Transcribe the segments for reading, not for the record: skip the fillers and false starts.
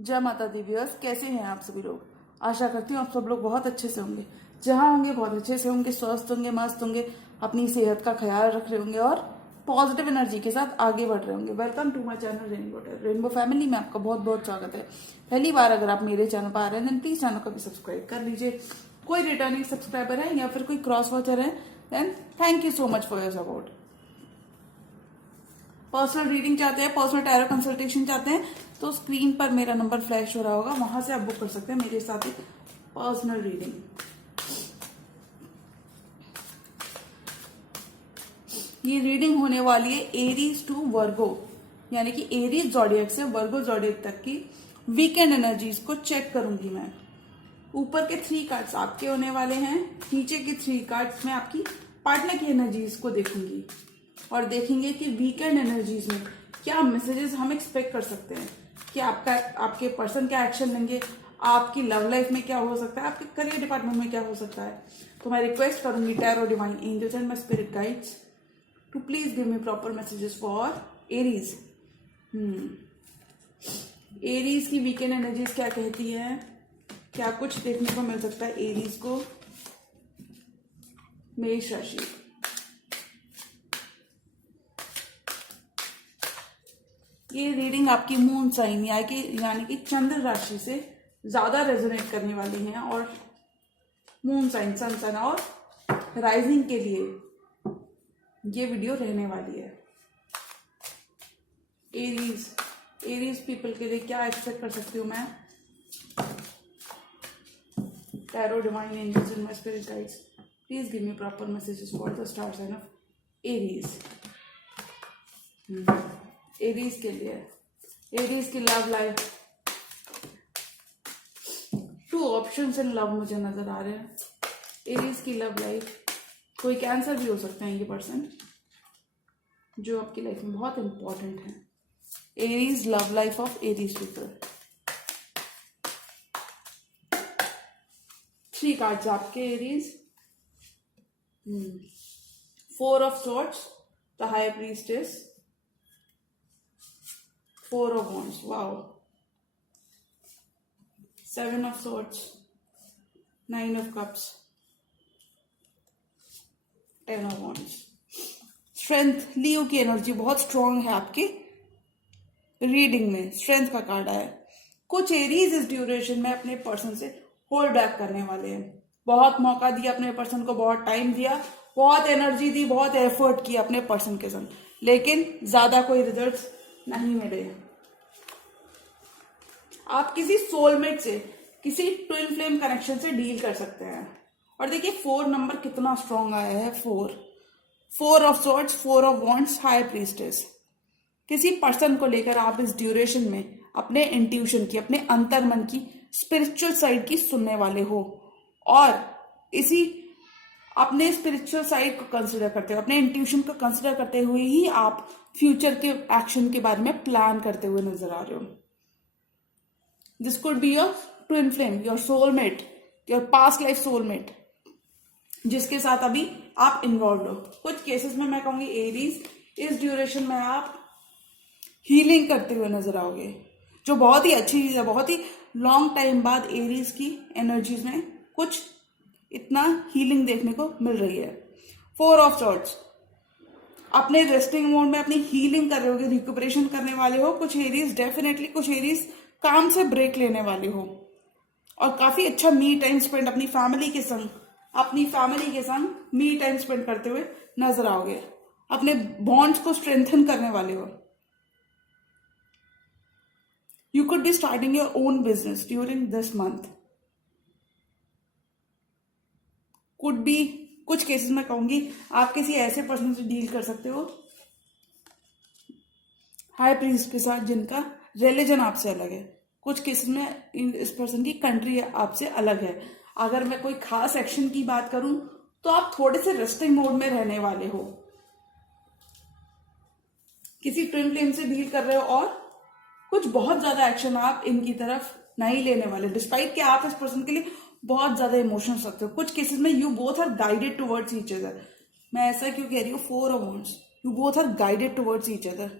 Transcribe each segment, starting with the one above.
जय माता the viewers, कैसे हैं आप सभी लोग। आशा करती हूँ आप सब लोग बहुत अच्छे से होंगे। जहाँ होंगे बहुत अच्छे से होंगे, स्वस्थ होंगे, मस्त होंगे, अपनी सेहत का ख्याल रख रहे होंगे और पॉजिटिव एनर्जी के साथ आगे बढ़ रहे होंगे। Welcome to my channel rainbow family में आपका बहुत बहुत स्वागत है। पहली बार अगर आप मेरे चैनल पर आ रहे हैं देन प्लीज चैनल को भी सब्सक्राइब कर लीजिए। कोई रिटर्निंग सब्सक्राइबर है या फिर कोई क्रॉस वॉचर है then thank you so much for your support. Personal reading चाहते हैं, पर्सनल टैरो कंसल्टेशन चाहते हैं तो स्क्रीन पर मेरा नंबर फ्लैश हो रहा होगा, वहां से आप बुक कर सकते हैं मेरे साथ ही पर्सनल रीडिंग। ये रीडिंग होने वाली है एरीज टू वर्गो, यानी कि एरीज जॉडियक से वर्गो जॉडियक तक की वीकेंड एनर्जीज को चेक करूंगी मैं। ऊपर के 3 कार्ड्स आपके होने वाले हैं, नीचे के 3 कार्ड्स में आपकी पार्टनर की एनर्जीज को देखूंगी और देखेंगे कि वीकेंड एनर्जीज में क्या मैसेजेस हम एक्सपेक्ट कर सकते हैं, कि आपके पर्सन क्या एक्शन लेंगे, आपकी लव लाइफ में क्या हो सकता है, आपके करियर डिपार्टमेंट में क्या हो सकता है। तो मैं रिक्वेस्ट करूंगी tarot divine angels and my spirit guides to please give me proper messages for Aries. Aries की वीकेंड एनर्जीज क्या कहती है, क्या कुछ देखने को मिल सकता है एरीज को। मेष राशि, ये रीडिंग आपकी मून साइन यानी कि चंद्र राशि से ज्यादा रेजोनेट करने वाली है और मून साइन, सन साइन और राइजिंग के लिए ये वीडियो रहने वाली है। एरीज पीपल के लिए क्या एक्सपेक्ट कर सकती हूँ मैं। Tarot divine angels and my spirit guides please give me proper messages for the star sign of Aries. Aries के लिए, एरीज की love life, 2 options in love मुझे नजर आ रहे हैं। एरीज की लव लाइफ, कोई कैंसर भी हो सकते हैं ये पर्सन जो आपकी लाइफ में बहुत इंपॉर्टेंट है। Aries love life of Aries people. 3 cards आपके Aries. 4 of swords, the high priestess, 4 of wands, wow. 7 of swords, 9 of cups, 10 of wands. Strength, लियो की एनर्जी बहुत स्ट्रांग है आपकी रीडिंग में, स्ट्रेंथ का कार्ड आया है। कुछ एरीज इस ड्यूरेशन में अपने पर्सन से होल्ड बैक करने वाले हैं। बहुत मौका दिया अपने पर्सन को, बहुत टाइम दिया, बहुत एनर्जी दी, बहुत एफर्ट किया अपने पर्सन के संग, लेकिन ज्यादा कोई रिजल्ट्स नहीं मिले। आप किसी सोलमेट से, किसी ट्विन फ्लेम कनेक्शन से डील कर सकते हैं। और देखिए 4 नंबर कितना स्ट्रांग आया है। 4 of swords, 4 of wands, high priestess. किसी पर्सन को लेकर आप इस ड्यूरेशन में अपने इंट्यूशन की, अपने अंतर्मन की, स्पिरिचुअल साइड की सुनने वाले हो और इसी अपने स्पिरिचुअल साइड को कंसिडर करते हुए, अपने इंट्यूशन को कंसिडर करते हुए ही आप फ्यूचर के एक्शन के बारे में प्लान करते हुए नजर आ रहे हो। This could be your twin flame, your soulmate, your past life soulmate, जिसके साथ अभी आप इन्वॉल्व हो। कुछ केसेस में मैं कहूंगी एरीज इस ड्यूरेशन में आप हीलिंग करते हुए नजर आओगे, जो बहुत ही अच्छी चीज है। बहुत ही लॉन्ग टाइम बाद एरीज की एनर्जीज में कुछ इतना हीलिंग देखने को मिल रही है। 4 ऑफ सॉर्ड्स, अपने रेस्टिंग मोड में अपनी हीलिंग कर रहे होगे, रिकवरेशन करने वाले हो। कुछ एरीज डेफिनेटली, कुछ एरीज काम से ब्रेक लेने वाले हो और काफी अच्छा मी टाइम स्पेंड अपनी फैमिली के संग मी टाइम स्पेंड करते हुए नजर आओगे। अपने बॉन्ड्स को स्ट्रेंथन करने वाले हो। You could be starting your own business during this month. Could be, कुछ केसेस में कहूंगी आप किसी ऐसे पर्सन से डील कर सकते हो हाई प्रीस्ट के साथ जिनका रिलीजन आपसे अलग है। कुछ केसेस में इस पर्सन की कंट्री आपसे अलग है। अगर मैं कोई खास एक्शन की बात करूं तो आप थोड़े से रेस्टिंग मोड में रहने वाले हो, किसी ट्विन फ्लेम से डील कर रहे हो और कुछ बहुत ज्यादा एक्शन आप इनकी तरफ नहीं लेने वाले, डिस्पाइट कि आप इस पर्सन के लिए बहुत ज्यादा इमोशंस रखते हो। कुछ केसेस में you both are guided towards each other. मैं ऐसा क्यों कह रही हूँ, 4 of wands, you both are guided towards each other.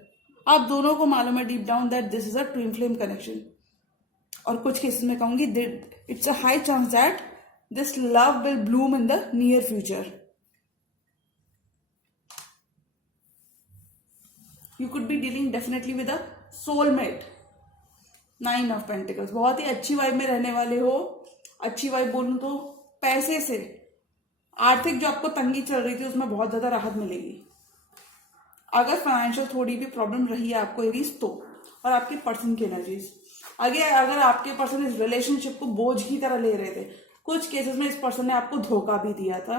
आप दोनों को मालूम है deep down that this is a twin flame connection. और कुछ केसेस में कहूंगी it's a high chance that this love will bloom in the near future. You could be dealing definitely with a soulmate. 9 of Pentacles. बहुत ही अच्छी vibe में रहने वाले हो. अच्छी वाइब बोलूं तो पैसे से, आर्थिक जो आपको तंगी चल रही थी उसमें बहुत ज्यादा राहत मिलेगी. अगर फाइनेंशियल थोड़ी भी प्रॉब्लम रही है आपको एरीज तो, और आपके पर्सन की एनर्जीज अगर आपके पर्सन इस रिलेशनशिप को बोझ की तरह ले रहे थे, कुछ केसेस में इस पर्सन ने आपको धोखा भी दिया था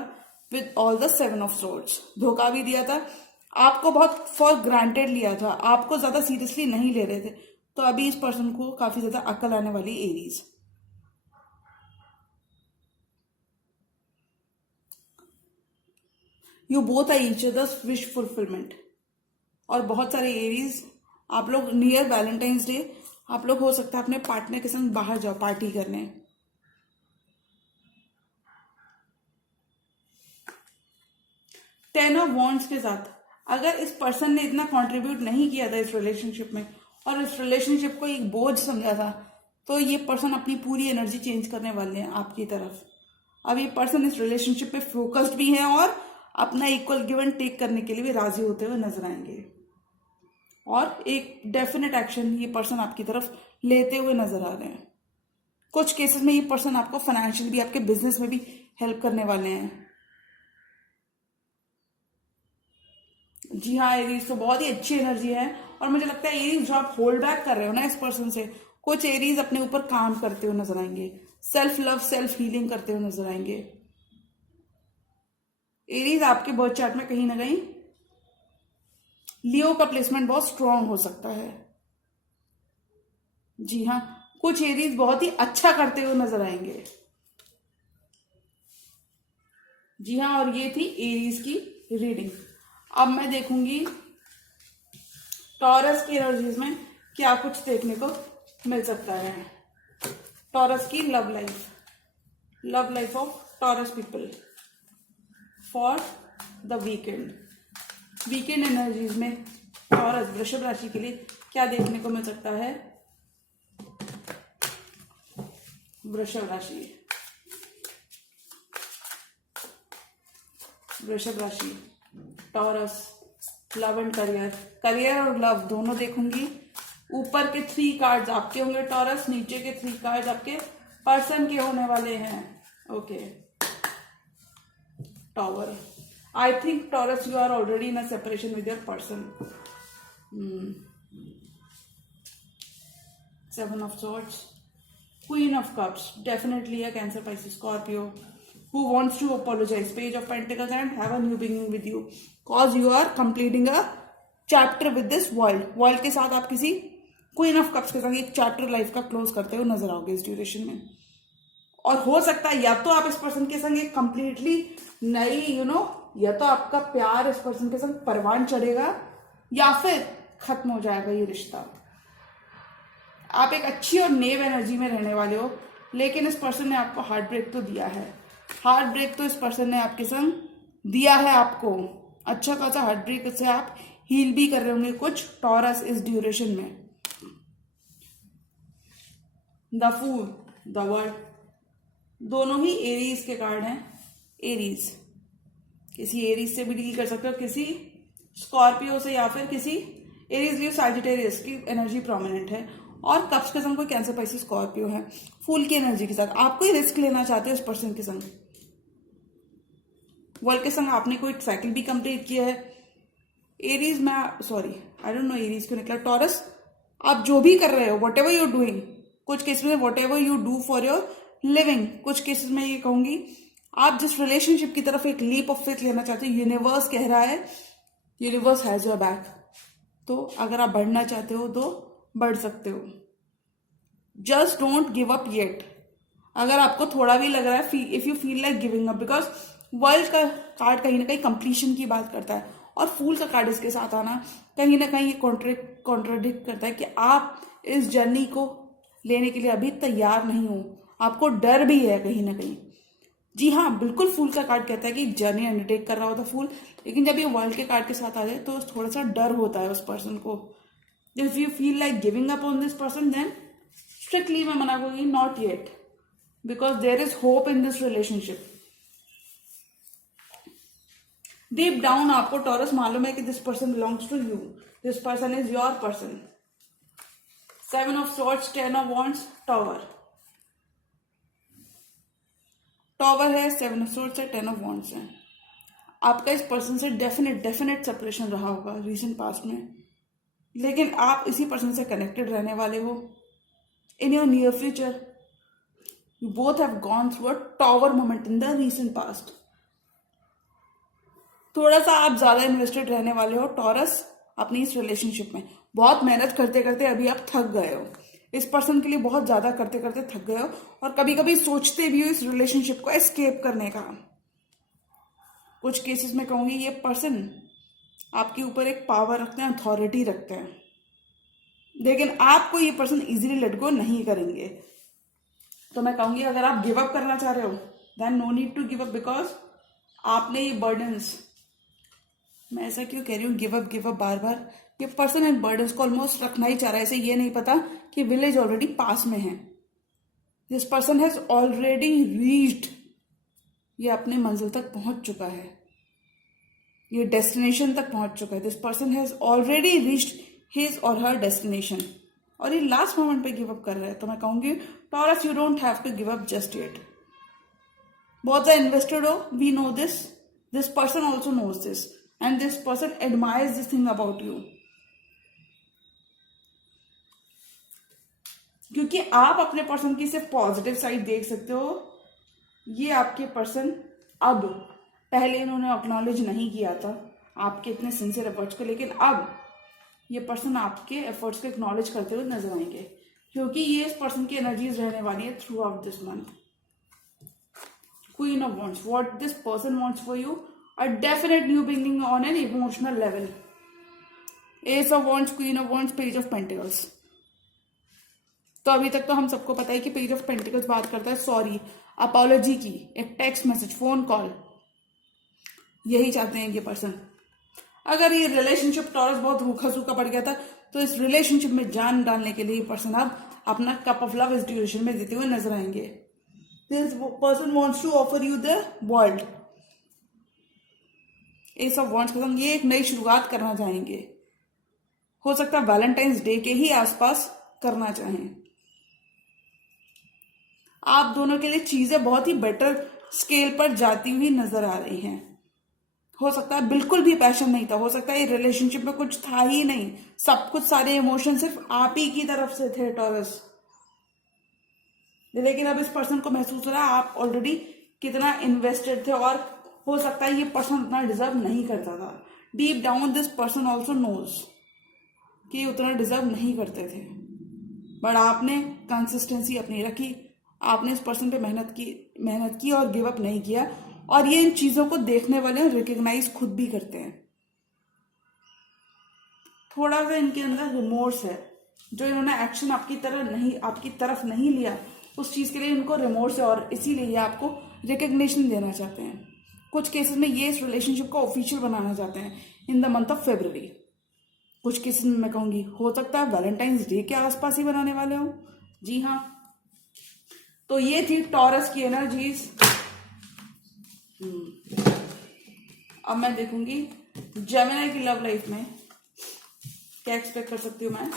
with all the 7 of swords. धोखा भी दिया था, आपको बहुत फॉर ग्रांटेड लिया था, आपको ज्यादा सीरियसली नहीं ले रहे थे. तो अभी इस पर्सन को काफी ज्यादा अकल आने वाली Aries. You both are each other's wish fulfilment. और बहुत सारे एरीज आप लोग नियर वैलेंटाइंस डे आप लोग हो सकता है अपने पार्टनर के संग बाहर जाओ पार्टी करने. टेन ऑफ वॉन्ड्स के साथ अगर इस पर्सन ने इतना कंट्रीब्यूट नहीं किया था इस रिलेशनशिप में और इस रिलेशनशिप को एक बोझ समझा था, तो ये पर्सन अपनी पूरी एनर्जी चेंज करने वाले हैं आपकी तरफ. अब ये पर्सन इस रिलेशनशिप पे फोकस्ड भी है और अपना इक्वल गिव एंड टेक करने के लिए भी राजी होते हुए नजर आएंगे. और एक डेफिनेट एक्शन ये पर्सन आपकी तरफ लेते हुए नजर आ रहे हैं. कुछ केसेस में ये पर्सन आपको फाइनेंशियल भी, आपके बिजनेस में भी हेल्प करने वाले हैं. जी हाँ एरीज, तो बहुत ही अच्छी एनर्जी है. और मुझे लगता है एरीज जो आप होल्ड बैक कर रहे हो ना इस पर्सन से, कुछ एरीज अपने ऊपर काम करते हुए नजर आएंगे, सेल्फ लव सेल्फ हीलिंग करते हुए नजर आएंगे. एरीज आपके बर्थ चार्ट में कहीं ना कहीं लियो का प्लेसमेंट बहुत स्ट्रांग हो सकता है. जी हाँ, कुछ एरीज बहुत ही अच्छा करते हुए नजर आएंगे. जी हाँ, और ये थी एरीज की रीडिंग. अब मैं देखूंगी टॉरस की एनर्जीज में क्या कुछ देखने को मिल सकता है. टॉरस की love life of taurus people for the weekend energies में टॉरस वृषभ राशि के लिए क्या देखने को मिल सकता है. वृषभ राशि टॉरस, लव एंड करियर और लव दोनों देखूंगी. ऊपर के 3 कार्ड्स आपके होंगे टॉरस, नीचे के 3 कार्ड्स आपके पर्सन के होने वाले हैं. Okay, tower. I think Taurus you are already in a separation with your person. 7 of swords, queen of cups, definitely a Cancer, Pisces, Scorpio who wants to apologize. Page of Pentacles and have a new beginning with you cause you are completing a chapter with this world के साथ आप किसी Queen of Cups के साथ एक chapter life का close करते हुए नजर आओगे इस ड्यूरेशन में. और हो सकता है या तो आप इस पर्सन के संग एक कंप्लीटली नई या तो आपका प्यार इस पर्सन के संग परवान चढ़ेगा या फिर खत्म हो जाएगा ये रिश्ता. आप एक अच्छी और नेव एनर्जी में रहने वाले हो, लेकिन इस पर्सन ने आपको हार्ट ब्रेक तो दिया है. हार्ट ब्रेक तो इस पर्सन ने आपके संग दिया है आपको. अच्छा खासा हार्ट ब्रेक से आप हील भी कर रहे होंगे कुछ टॉरस इस ड्यूरेशन में. द फूल, द वर्ल्ड, दोनों ही एरीज के कार्ड हैं. एरीज, किसी एरीज से भी डील कर सकते हो, किसी स्कॉर्पियो से, या फिर किसी एरीज लियो सैजिटेरियस की एनर्जी प्रोमिनेंट है. और कप्स के संग कोई कैंसर, पाइसेस, स्कॉर्पियो है. फूल की एनर्जी के साथ आप कोई रिस्क लेना चाहते हो इस पर्सन के संग. वर्ल्ड के संग आपने कोई साइकिल भी कंप्लीट किया है. एरीज में आई डोंट नो एरीज क्यों निकला. टॉरस, आप जो भी कर रहे हो, वट एवर यूर डूइंग, कुछ केसेस में what ever you do for your living, कुछ केसेस में ये कहूंगी आप जिस रिलेशनशिप की तरफ एक लीप ऑफ फेथ लेना चाहते हो, यूनिवर्स कह रहा है, यूनिवर्स हैज योर बैक. तो अगर आप बढ़ना चाहते हो तो बढ़ सकते हो. Just don't give up yet. अगर आपको थोड़ा भी लग रहा है, if you feel like giving up, because world का कार्ड कहीं ना कहीं कंप्लीशन की बात करता है और फूल का कार्ड इसके साथ आना कहीं ना कहीं कॉन्ट्राडिक्ट करता है कि आप इस जर्नी को लेने के लिए अभी तैयार नहीं हो. आपको डर भी है कहीं ना कहीं. जी हाँ, बिल्कुल फूल का कार्ड कहता है कि जर्नी अंडरटेक कर रहा होता फूल, लेकिन जब ये वर्ल्ड के कार्ड के साथ आ जाए तो थोड़ा सा डर होता है उस पर्सन को. If you feel like giving up on this person, then strictly मैं मना करूंगी not yet, because there is hope in this relationship. Deep down आपको टॉरस मालूम है कि this person belongs to you, this person is your person. 7 of swords, 10 of wands, tower. Tower है, 7 of swords है, 10 of wands है। आपका इस person से डेफिनेट सेपरेशन रहा होगा रिसेंट पास्ट में, लेकिन आप इसी पर्सन से कनेक्टेड रहने वाले हो in your near future. You both have gone through a tower moment in the recent past. थोड़ा सा आप ज्यादा इन्वेस्टेड रहने वाले हो टॉरस अपनी इस रिलेशनशिप में। बहुत मेहनत करते करते अभी आप थक गए हो, इस पर्सन के लिए बहुत ज्यादा करते करते थक गए हो, और कभी कभी सोचते भी हो इस रिलेशनशिप को एस्केप करने का। कुछ केसेस में कहूंगी ये पर्सन आपके ऊपर एक पावर रखते हैं, अथॉरिटी रखते हैं, लेकिन आपको ये पर्सन इजीली लेट गो नहीं करेंगे। तो मैं कहूंगी अगर आप गिव अप करना चाह रहे हो then no need to give up, because आपने ये बर्डन्स, मैं ऐसा क्यों कह रही हूँ गिव अप बार बार, ये पर्सन इन बर्डन्स को ऑलमोस्ट रखना ही चाह रहा है। ऐसे ये नहीं पता कि विलेज ऑलरेडी पास में है। This person has already reached, ये अपने मंजिल तक पहुंच चुका है, ये डेस्टिनेशन तक पहुंच चुका है। This person has already reached his or her destination, और ये लास्ट मोमेंट पे गिव अप कर रहा है। तो मैं कहूंगी Taurus you don't have to give up just yet. बहुत ज्यादा इन्वेस्टेड हो, we know this person also knows this, and this person admires this thing about you, क्योंकि आप अपने पर्सन की सिर्फ पॉजिटिव साइड देख सकते हो। ये आपके पर्सन अब, पहले इन्होंने एक्नॉलेज नहीं किया था आपके इतने सिंसियर एफर्ट्स को, लेकिन अब ये पर्सन आपके एफर्ट्स को एक्नॉलेज करते हुए नजर आएंगे, क्योंकि ये इस पर्सन की एनर्जीज रहने वाली है through out this month. Queen of wands, what this person wants for you, a definite new beginning on an emotional level. S of wands, queen of wands, page of pentacles. तो अभी तक तो हम सबको पता है कि पेज ऑफ पेंटिकल्स बात करता है सॉरी, अपॉलॉजी की, एक टेक्स्ट मैसेज, फोन कॉल, यही चाहते हैं ये पर्सन। अगर ये रिलेशनशिप टॉरस बहुत रूखा सूखा पड़ गया था, तो इस रिलेशनशिप में जान डालने के लिए ये पर्सन अब अपना कप ऑफ लव इस ड्यूरेशन में देते हुए नजर आएंगे। This person wants to offer you the world. Ace of wands खत्म, ये एक नई शुरुआत करना चाहेंगे। हो सकता है वैलेंटाइंस डे के ही आसपास करना चाहें। आप दोनों के लिए चीजें बहुत ही बेटर स्केल पर जाती हुई नजर आ रही हैं। हो सकता है बिल्कुल भी पैशन नहीं था, हो सकता है ये रिलेशनशिप में कुछ था ही नहीं, सब कुछ, सारे इमोशन सिर्फ आप ही की तरफ से थे टॉरस, लेकिन अब इस पर्सन को महसूस हो रहा है आप ऑलरेडी कितना इन्वेस्टेड थे, और हो सकता है ये पर्सन उतना डिजर्व नहीं करता था। Deep down this person also knows कि उतना डिजर्व नहीं करते थे, बट आपने कंसिस्टेंसी अपनी रखी, आपने इस पर्सन पे मेहनत की और गिव अप नहीं किया, और ये इन चीजों को देखने वाले रिकग्नाइज खुद भी करते हैं। थोड़ा सा इनके अंदर रिमोर्स है, जो इन्होंने एक्शन आपकी तरफ नहीं लिया, उस चीज के लिए इनको रिमोर्स है, और इसीलिए ये आपको रिकग्निशन देना चाहते हैं। कुछ केसेस में ये इस रिलेशनशिप को ऑफिशियल बनाना चाहते हैं इन द मंथ ऑफ फेब्रुअरी। कुछ केसेस में मैं कहूंगी हो सकता है वैलेंटाइंस डे के आसपास ही बनाने वाले हो। जी हाँ, तो ये थी टॉरस की एनर्जीज। अब मैं देखूंगी जेमिनी की लव लाइफ में क्या एक्सपेक्ट कर सकती हूँ मैं।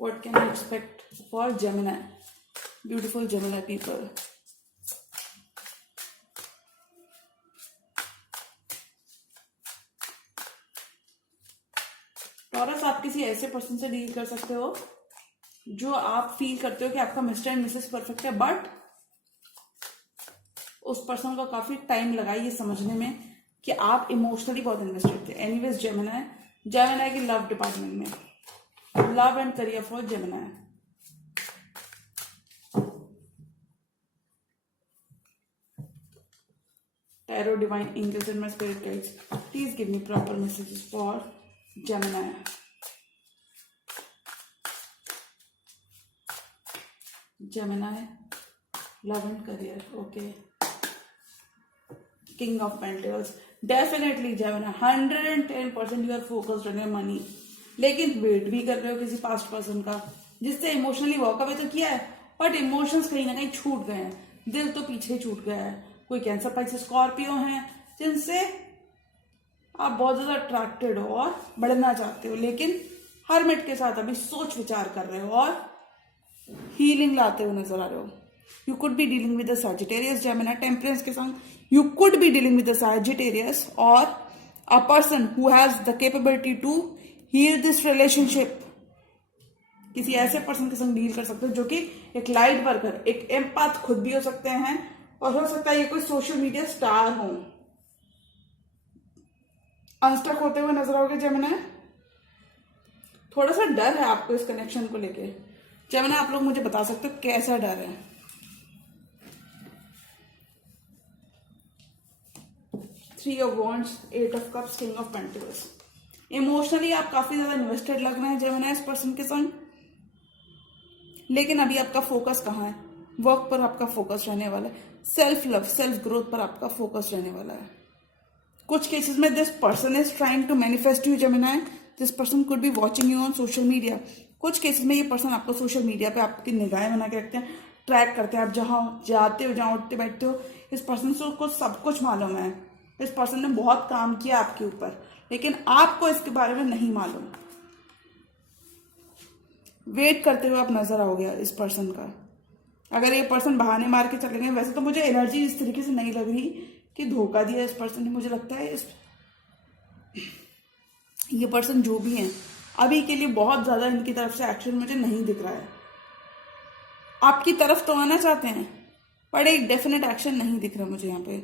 What can I expect for Gemini, beautiful Gemini people. Taurus, आप किसी ऐसे पर्सन से डील कर सकते हो जो आप फील करते हो कि आपका मिस्टर एंड मिसेस परफेक्ट है, बट उस पर्सन को काफी टाइम लगा ये समझने में कि आप इमोशनली बहुत इन्वेस्टेड थे। एनीवेज जेमिनी की लव डिपार्टमेंट में, love and career for Gemini. Tarot, divine angels and my spirit guides, please give me proper messages for Gemini. Gemini, love and career, okay. King of Pentacles, definitely Gemini, 110% you are focused on your money. लेकिन wait भी कर रहे हो किसी past person का, जिससे emotionally वॉकअवे तो किया है बट इमोशंस कहीं ना कहीं छूट गए हैं, दिल तो पीछे छूट गया है। कोई कैंसर, पाइसेस, स्कॉर्पियो हैं जिनसे आप बहुत ज्यादा अट्रैक्टेड हो और बढ़ना चाहते हो, लेकिन हर्मिट के साथ अभी सोच विचार कर रहे हो और हीलिंग लाते हुए नजर आ रहे हो। You could be dealing with the Sagittarius, Gemini, temperance के संग you could be dealing with the Sagittarius और a person who has the capability to heal this relationship. किसी ऐसे पर्सन के संग डील कर सकते हो जो कि एक लाइट वर्कर, एक एम्पैथ खुद भी हो सकते हैं, और हो सकता है ये कोई सोशल मीडिया स्टार हो। अनस्टक होते हुए नजर आओगे जेमिनी। थोड़ा सा डर है आपको इस कनेक्शन को लेके जेमिनी, आप लोग मुझे बता सकते हो कैसा डर है। Three of wands, eight of cups, king of pentacles. Emotionally आप काफी ज्यादा इन्वेस्टेड लग रहे हैं जेमिनी इस पर्सन के संग, लेकिन अभी आपका फोकस कहाँ है? वर्क पर आपका फोकस रहने वाला है, सेल्फ लव, सेल्फ ग्रोथ पर आपका फोकस रहने वाला है। कुछ केसेस में this person is trying to manifest you Gemini. This person could be watching you on social media. कुछ केसेस में ये पर्सन आपको सोशल मीडिया पे आपकी निगाहें बना के रखते हैं, ट्रैक करते हैं। आप जहां जाते हो, जहां उठते बैठते हो, इस पर्सन को सब कुछ मालूम है। इस पर्सन ने बहुत काम किया आपके ऊपर, लेकिन आपको इसके बारे में नहीं मालूम। वेट करते हुए आप नजर आओगे इस पर्सन का। अगर ये पर्सन बहाने मार के चले गए, वैसे तो मुझे एनर्जी इस तरीके से नहीं लग रही कि धोखा दिया इस पर्सन ने। मुझे लगता है ये पर्सन जो भी है अभी के लिए बहुत ज्यादा इनकी तरफ से एक्शन मुझे नहीं दिख रहा है। आपकी तरफ तो आना चाहते हैं पर एक डेफिनेट एक्शन नहीं दिख रहा मुझे यहाँ पे।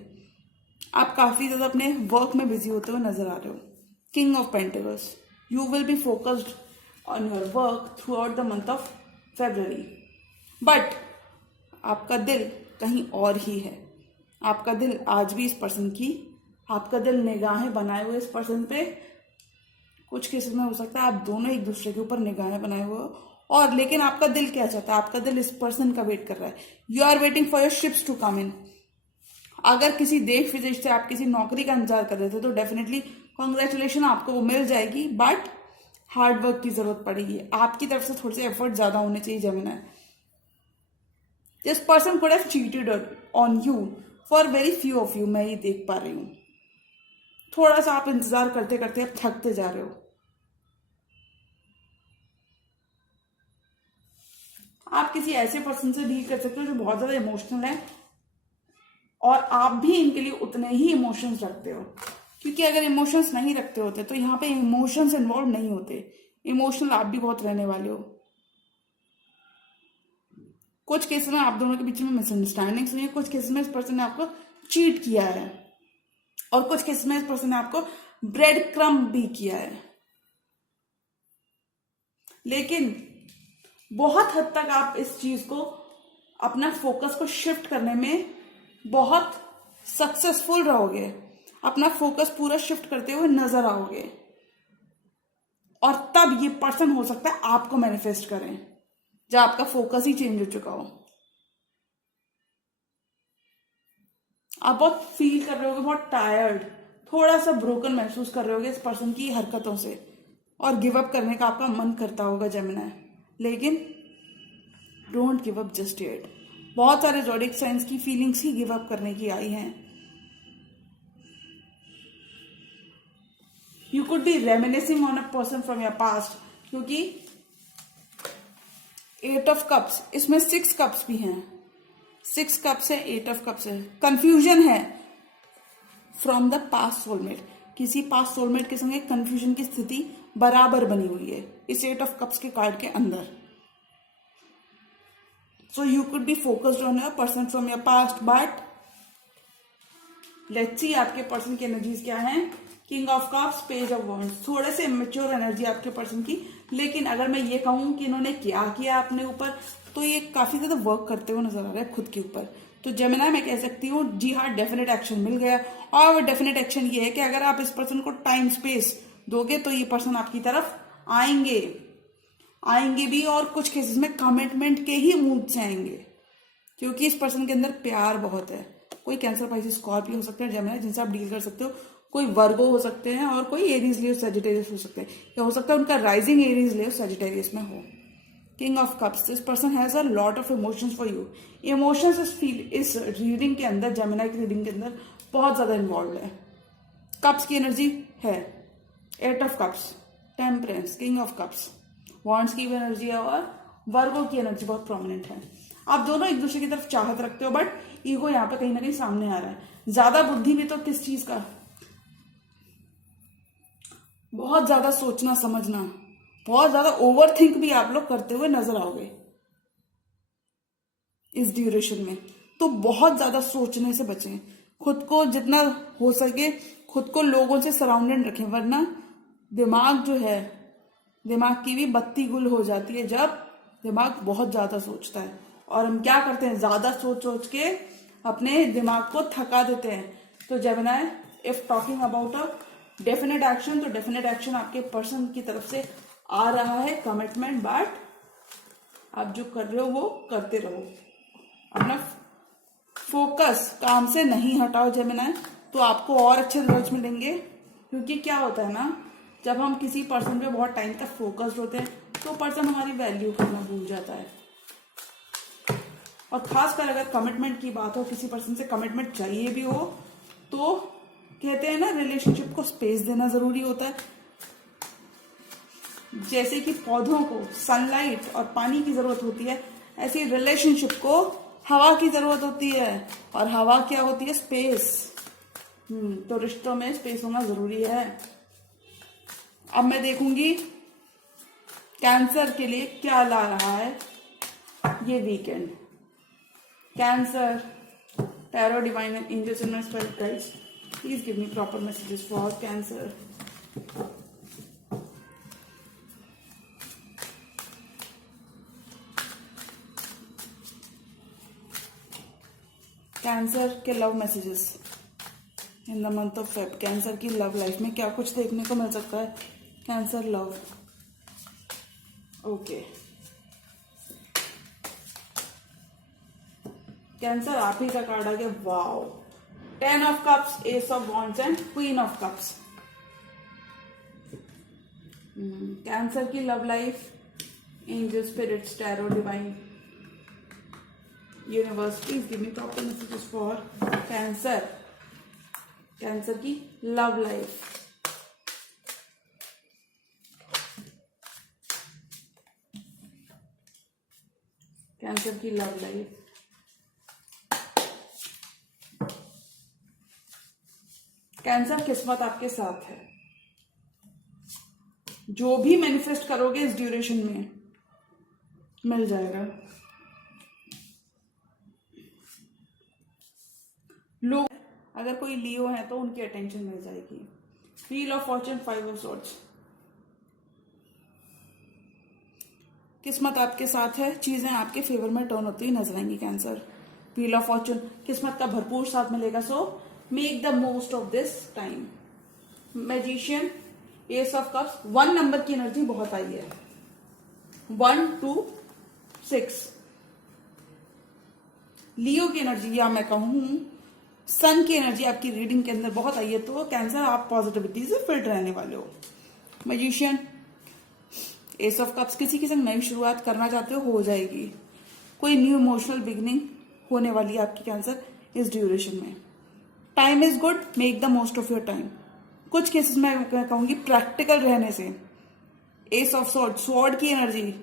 आप काफी ज्यादा अपने वर्क में बिजी होते हुए नजर आ रहे हो। King of pentacles, you will be focused on your work through out the month of February, but आपका दिल कहीं और ही है। आपका दिल आज भी इस पर्सन की, आपका दिल निगाहें बनाए हुए इस पर्सन पे। कुछ केसेस में हो सकता है आप दोनों एक दूसरे के ऊपर निगाहें बनाए हुए हो, और लेकिन आपका दिल क्या चाहता है? आपका दिल इस पर्सन का वेट कर रहा है। You are waiting for your ships to come in. अगर किसी देश विदेश से आप किसी नौकरी का इंतजार कर रहे थे तो डेफिनेटली कॉन्ग्रेचुलेशन, आपको वो मिल जाएगी, बट हार्ड वर्क की जरूरत पड़ेगी। आपकी तरफ से थोड़े से एफर्ट ज्यादा होने चाहिए Gemini. This person could have cheated on you for very few of you. मैं ये देख पा रही हूं। थोड़ा सा आप इंतजार करते करते आप थकते जा रहे हो। आप किसी ऐसे पर्सन से डील कर सकते हो जो बहुत ज्यादा इमोशनल है, और आप भी इनके लिए उतने ही इमोशंस रखते हो, क्योंकि अगर इमोशंस नहीं रखते होते तो यहाँ पे इमोशंस इन्वॉल्व नहीं होते। इमोशनल आप भी बहुत रहने वाले हो। कुछ केस में आप दोनों के बीच में मिसअंडरस्टैंडिंग हुई है, कुछ केस में इस पर्सन ने आपको चीट किया है, और कुछ केस में इस पर्सन ने आपको ब्रेड क्रम्ब भी किया है। लेकिन बहुत हद तक आप इस चीज को, अपना फोकस को शिफ्ट करने में बहुत सक्सेसफुल रहोगे। अपना फोकस पूरा शिफ्ट करते हुए नजर आओगे, और तब ये पर्सन हो सकता है आपको मैनिफेस्ट करें जब आपका फोकस ही चेंज हो चुका हो। आप बहुत फील कर रहे होगे, बहुत टायर्ड, थोड़ा सा ब्रोकन महसूस कर रहे होगे इस पर्सन की हरकतों से, और गिव अप करने का आपका मन करता होगा जेमिनी। लेकिन don't give up just yet. बहुत सारे ज़ोडिएक साइंस की फीलिंग्स ही गिव अप करने की आई हैं। You could B reminiscing on a person from your past, क्योंकि 8 ऑफ कप्स, इसमें 6 कप्स भी हैं। 6 कप्स है, 8 ऑफ कप्स है। कंफ्यूजन है फ्रॉम द पास्ट सोलमेट। किसी पास्ट सोलमेट के संग एक कंफ्यूजन की स्थिति बराबर बनी हुई है इस 8 ऑफ कप्स के कार्ड के अंदर। So you could be focused on a person from your past, but let's see आपके पर्सन की एनर्जीज क्या हैं। King of cups, page of wands, थोड़े से इमेच्योर एनर्जी आपके पर्सन की। लेकिन अगर मैं ये कहूं कि इन्होंने क्या किया अपने ऊपर, तो ये काफी ज्यादा वर्क करते हुए नजर आ रहा है खुद के ऊपर। तो जेमिनी मैं कह सकती हूँ जी हाँ, डेफिनेट एक्शन मिल गया। और वो डेफिनेट एक्शन ये है कि अगर आप इस पर्सन को टाइम स्पेस दोगे तो ये पर्सन आपकी तरफ आएंगे भी, और कुछ केसेस में कमिटमेंट के ही मूड से आएंगे, क्योंकि इस पर्सन के अंदर प्यार बहुत है। कोई कैंसर, पाइसेस, स्कॉर्पियो हो सकता है जेमिनी जिनसे आप डील कर सकते हो। कोई वर्गो हो सकते हैं और कोई एरीज लियो सेजिटेरियस हो सकते हैं, या हो सकता है उनका राइजिंग एरीज लियो सेजिटेरियस में हो। King of cups, this person has a lot of emotions for you. Emotions इस रीडिंग के अंदर, जेमिनी की रीडिंग के अंदर बहुत ज्यादा इन्वॉल्व है। कप्स की एनर्जी है 8 of cups, temperance, king of cups, wands की भी एनर्जी है और वर्गो की एनर्जी बहुत प्रोमिनेंट है। आप दोनों एक दूसरे की तरफ चाहत रखते हो, बट ईगो यहाँ पे कहीं ना कहीं सामने आ रहा है। ज्यादा बुद्धि भी तो किस चीज का, बहुत ज्यादा सोचना समझना, बहुत ज्यादा ओवर थिंक भी आप लोग करते हुए नजर आओगे इस ड्यूरेशन में। तो बहुत ज्यादा सोचने से बचें, खुद को जितना हो सके खुद को लोगों से सराउंडेड रखें, वरना दिमाग जो है, दिमाग की भी बत्ती गुल हो जाती है जब दिमाग बहुत ज्यादा सोचता है। और हम क्या करते हैं, ज्यादा सोच सोच के अपने दिमाग को थका देते हैं। तो Gemini, if talking about a definite action, तो डेफिनेट एक्शन आपके पर्सन की तरफ से आ रहा है, कमिटमेंट, बट आप जो कर रहे हो वो करते रहो। अपना फोकस काम से नहीं हटाओ जेमिनी, तो आपको और अच्छे रिजल्ट्स मिलेंगे। क्योंकि क्या होता है ना, जब हम किसी पर्सन पे बहुत टाइम तक फोकस्ड होते हैं तो पर्सन हमारी वैल्यू करना भूल जाता है। और खासकर अगर कमिटमेंट की बात हो, किसी पर्सन से कमिटमेंट चाहिए भी हो, तो कहते हैं ना रिलेशनशिप को स्पेस देना जरूरी होता है। जैसे कि पौधों को सनलाइट और पानी की जरूरत होती है, ऐसी रिलेशनशिप को हवा की जरूरत होती है। और हवा क्या होती है, स्पेस। तो रिश्तों में स्पेस होना जरूरी है। अब मैं देखूंगी कैंसर के लिए क्या ला रहा है ये weekend. Cancer, tarot, divine angels and spirit guides, please give me proper messages for Cancer. Cancer के love messages in the month of Feb. Cancer की लव लाइफ में क्या कुछ देखने को मिल सकता है। Cancer love, okay. कैंसर आप ही का कार्ड आ गया, wow. 10 of cups, ace of wands and queen of cups. Cancer की love life, angel, spirits, tarot, divine, universe, please give me proper messages for Cancer. Cancer की love life. Cancer की love life. Cancer, किस्मत आपके साथ है। जो भी manifest करोगे इस ड्यूरेशन में मिल जाएगा। लोग अगर कोई लियो है तो उनकी अटेंशन मिल जाएगी। Wheel of Fortune, 5 of swords. किस्मत आपके साथ है, चीजें आपके फेवर में टर्न होती हुई नजर आएंगी कैंसर। व्हील ऑफ फॉर्चून किस्मत का भरपूर साथ मिलेगा, so make the most of this time. Magician, S of cups, 1 number की एनर्जी बहुत आई है, 1 2 6। लियो की एनर्जी, या मैं कहूं सन की एनर्जी आपकी रीडिंग के अंदर बहुत आई है, तो कैंसर आप पॉजिटिविटी से फिल्ड रहने वाले हो। मैजिशियन, एस ऑफ कप्स, किसी के संग नई शुरुआत करना चाहते हो जाएगी। कोई न्यू इमोशनल बिगिनिंग होने वाली है आपकी कैंसर इस ड्यूरेशन में। Time is good, make the most of your time. कुछ केसेस में मैं कहूंगी प्रैक्टिकल रहने से। एस ऑफ सॉर्ड, स्वॉर्ड की एनर्जी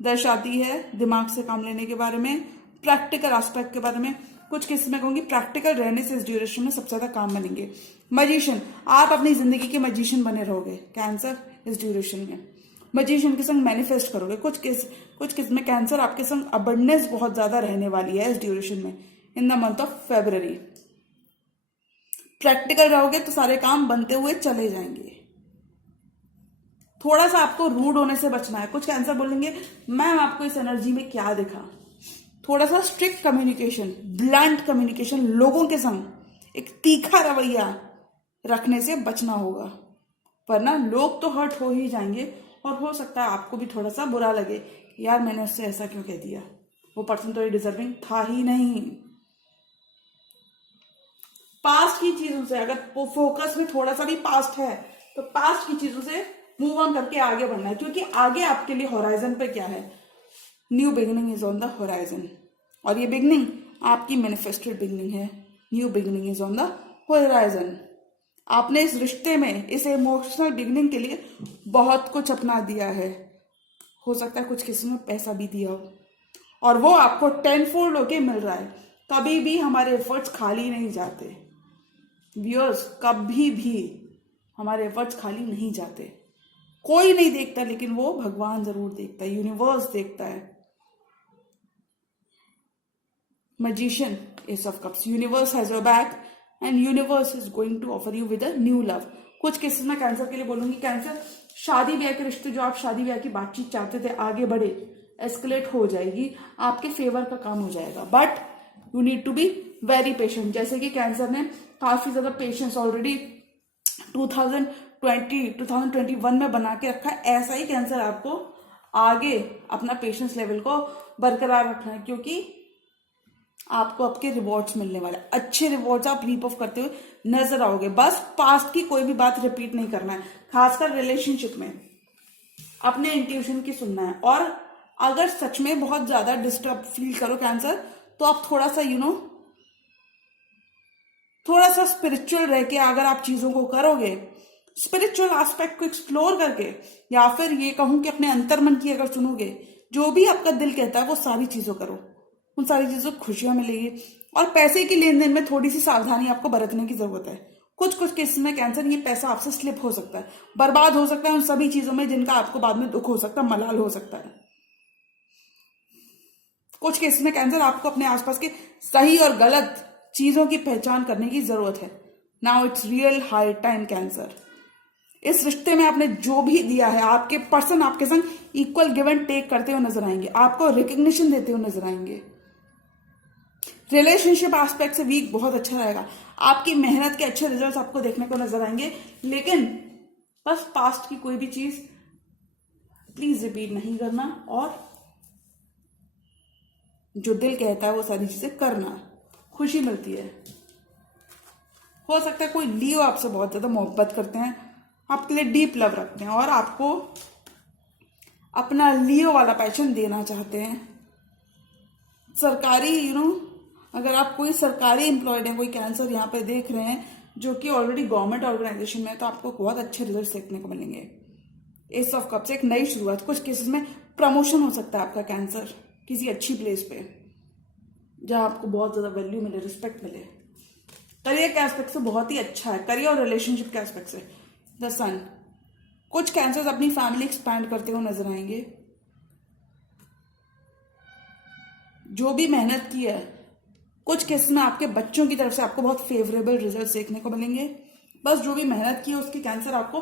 दर्शाती है दिमाग से काम लेने के बारे में, प्रैक्टिकल एस्पेक्ट के बारे में। कुछ केसेस में कहूंगी प्रैक्टिकल रहने से इस ड्यूरेशन में सबसे ज्यादा काम बनेंगे। मैजिशियन, आप अपनी जिंदगी के मैजिशियन बने रहोगे कैंसर इस ड्यूरेशन में। मैजिशियन के संग मैनिफेस्ट करोगे। कुछ केस में कैंसर आपके संग अबंडेंस बहुत ज्यादा रहने वाली है इस ड्यूरेशन में, इन the month of February. Practical रहोगे तो सारे काम बनते हुए चले जाएंगे। थोड़ा सा आपको रूड होने से बचना है। कुछ कैंसर बोलेंगे मैम आपको इस एनर्जी में क्या दिखा। थोड़ा सा स्ट्रिक्ट कम्युनिकेशन, ब्लंट कम्युनिकेशन, लोगों के संग एक तीखा रवैया रखने से बचना होगा, वरना लोग तो हर्ट हो ही जाएंगे और हो सकता है आपको भी थोड़ा सा बुरा लगे, यार मैंने उससे ऐसा क्यों कह दिया, वो पर्सन तो ये डिजर्विंग था ही नहीं। पास्ट की चीजों से अगर फोकस में थोड़ा सा भी पास्ट है तो पास्ट की चीजों से मूव ऑन करके आगे बढ़ना है, क्योंकि आगे आपके लिए होराइजन पे क्या है, new beginning is on the horizon. और ये बिगिनिंग आपकी मैनिफेस्टेड बिगिनिंग है। New beginning is on the horizon. आपने इस रिश्ते में, इस इमोशनल बिगिनिंग के लिए बहुत कुछ अपना दिया है। हो सकता है कुछ किसी ने पैसा भी दिया हो और वो आपको 10-fold होके मिल रहा है। कभी भी हमारे एफर्ट्स खाली नहीं जाते व्यूअर्स, कभी भी हमारे एफर्ट्स खाली नहीं जाते। कोई नहीं देखता, लेकिन वो भगवान जरूर देखता है, यूनिवर्स देखता है। Magician, Ace of Cups. Universe has your back and universe is going to offer you with a new love. कुछ केसेस में कैंसर के लिए बोलूंगी, कैंसर शादी ब्याह के रिश्ते, जो आप शादी ब्याह की बातचीत चाहते थे आगे बढ़े, एस्केलेट हो जाएगी, आपके फेवर का काम हो जाएगा। But you need to be very patient. जैसे कि कैंसर ने काफी ज्यादा पेशेंस ऑलरेडी 2021 में बना के रखा है, ऐसा ही कैंसर आपको आगे अपना पेशेंस लेवल को बरकरार रखना है, क्योंकि आपको आपके रिवॉर्ड्स मिलने वाले, अच्छे रिवॉर्ड्स आप रीप ऑफ करते हुए नजर आओगे। बस पास्ट की कोई भी बात रिपीट नहीं करना है, खासकर रिलेशनशिप में अपने इंट्यूशन की सुनना है। और अगर सच में बहुत ज्यादा डिस्टर्ब फील करो कैंसर, तो आप थोड़ा सा थोड़ा सा स्पिरिचुअल रह के अगर आप चीजों को करोगे, स्पिरिचुअल एस्पेक्ट को एक्सप्लोर करके, या फिर ये कहूं कि अपने अंतर्मन की अगर सुनोगे, जो भी आपका दिल कहता है वो सारी चीजों करो, उन सारी चीजों को खुशियां मिलेगी। और पैसे की लेन देन में थोड़ी सी सावधानी आपको बरतने की जरूरत है। कुछ कुछ केस में कैंसर ये पैसा आपसे स्लिप हो सकता है, बर्बाद हो सकता है उन सभी चीजों में जिनका आपको बाद में दुख हो सकता है, मलाल हो सकता है। कुछ केस में कैंसर आपको अपने आसपास के सही और गलत चीजों की पहचान करने की जरूरत है। Now it's real high time cancer. इस रिश्ते में आपने जो भी दिया है, आपके पर्सन आपके संग इक्वल गिव एंड टेक करते हुए नजर आएंगे, आपको रिकग्निशन देते हुए नजर आएंगे। रिलेशनशिप एस्पेक्ट से वीक बहुत अच्छा रहेगा, आपकी मेहनत के अच्छे रिजल्ट्स आपको देखने को नजर आएंगे। लेकिन बस पास्ट की कोई भी चीज प्लीज रिपीट नहीं करना, और जो दिल कहता है वो सारी चीजें करना, खुशी मिलती है। हो सकता है कोई लियो आपसे बहुत ज्यादा मोहब्बत करते हैं, आपके लिए डीप लव रखते हैं और आपको अपना लियो वाला पैशन देना चाहते हैं। सरकारी अगर आप कोई सरकारी एम्प्लॉयड है, कोई कैंसर यहाँ पे देख रहे हैं जो कि ऑलरेडी गवर्नमेंट ऑर्गेनाइजेशन में है, तो आपको बहुत अच्छे रिजल्ट देखने को मिलेंगे। एस ऑफ कप्स, एक नई शुरुआत, कुछ केसेस में प्रमोशन हो सकता है आपका कैंसर किसी अच्छी प्लेस पे जहां आपको बहुत ज्यादा वैल्यू मिले, रिस्पेक्ट मिले। करियर के एस्पेक्ट से बहुत ही अच्छा है, करियर और रिलेशनशिप के एस्पेक्ट से। द सन, कुछ कैंसर्स अपनी फैमिली एक्सपैंड करते हुए नजर आएंगे। जो भी मेहनत की है, कुछ केस में आपके बच्चों की तरफ से आपको बहुत फेवरेबल रिजल्ट देखने को मिलेंगे। बस जो भी मेहनत की है उसकी कैंसर आपको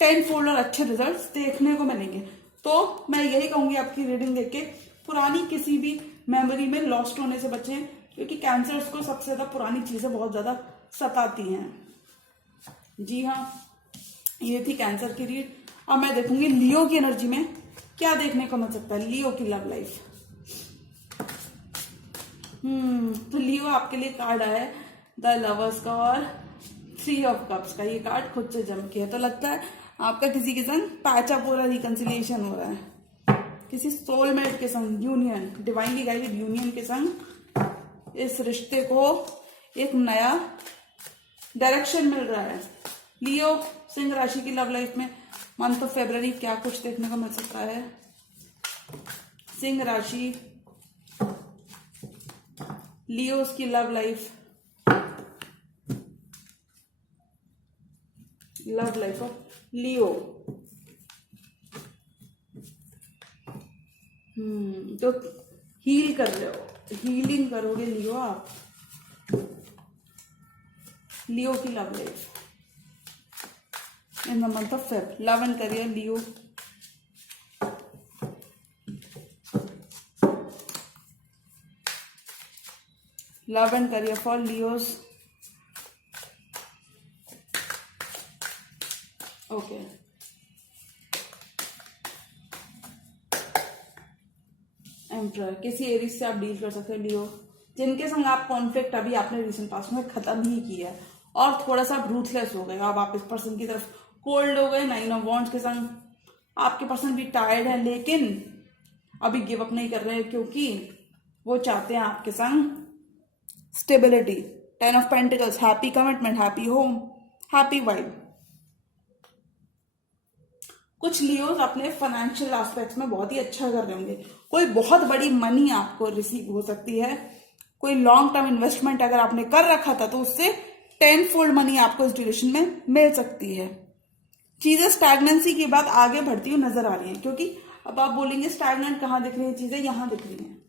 10-fold और अच्छे रिजल्ट देखने को मिलेंगे। तो मैं यही कहूंगी आपकी रीडिंग देख के, पुरानी किसी भी मेमोरी में लॉस्ट होने से बचें, क्योंकि कैंसर्स को सबसे ज्यादा पुरानी चीजें बहुत ज्यादा सताती हैं। जी हाँ, ये थी कैंसर की रीड। अब मैं देखूंगी लियो की एनर्जी में क्या देखने को मिल सकता है, लियो की लव लाइफ। तो लियो आपके लिए कार्ड आया है द लवर्स का और 3 ऑफ कप्स का। ये कार्ड खुद से जम के है, तो लगता है आपका किसी के संग पैचअप हो रहा है, रिकंसिलिएशन हो रहा है, किसी सोलमेट के संग यूनियन, डिवाइनली गाइडेड यूनियन के संग इस रिश्ते को एक नया डायरेक्शन मिल रहा है। लियो सिंह राशि की लव लाइफ में मंथ ऑफ फरवरी क्या कुछ देखने को मिल सकता है। सिंह राशि, लियोस की love life, love life of Leo. तो हील कर रहे हो, हीलिंग करोगे लियो आप। लियो की love life in the month of Feb, love and career Leo. Love and career for Leos. Okay, emperor, किसी एरिस से आप डील कर सकते हो लियो। जिनके संग आप कॉन्फ्लिक्ट अभी आपने रिसेंट पास्ट में खत्म ही किया है और थोड़ा सा रूथलेस हो गए, अब आप इस पर्सन की तरफ कोल्ड हो गए। 9 ऑफ वॉन्ड्स के संग आपके पर्सन भी टायर्ड है, लेकिन अभी गिव अप नहीं कर रहे हैं क्योंकि वो चाहते हैं आपके संग stability. 10 of pentacles, happy commitment, happy home, happy vibe. कुछ लियोज अपने फाइनेंशियल एस्पेक्ट्स में बहुत ही अच्छा कर रहे होंगे। कोई बहुत बड़ी मनी आपको रिसीव हो सकती है। कोई लॉन्ग टर्म इन्वेस्टमेंट अगर आपने कर रखा था तो उससे 10 फोल्ड मनी आपको इस ड्यूरेशन में मिल सकती है। चीजें स्टैग्नेंसी के बाद आगे बढ़ती हुई नजर आ रही हैं, क्योंकि अब आप बोलेंगे स्टैग्नेंट कहां दिख रही है, चीजें यहां दिख रही हैं।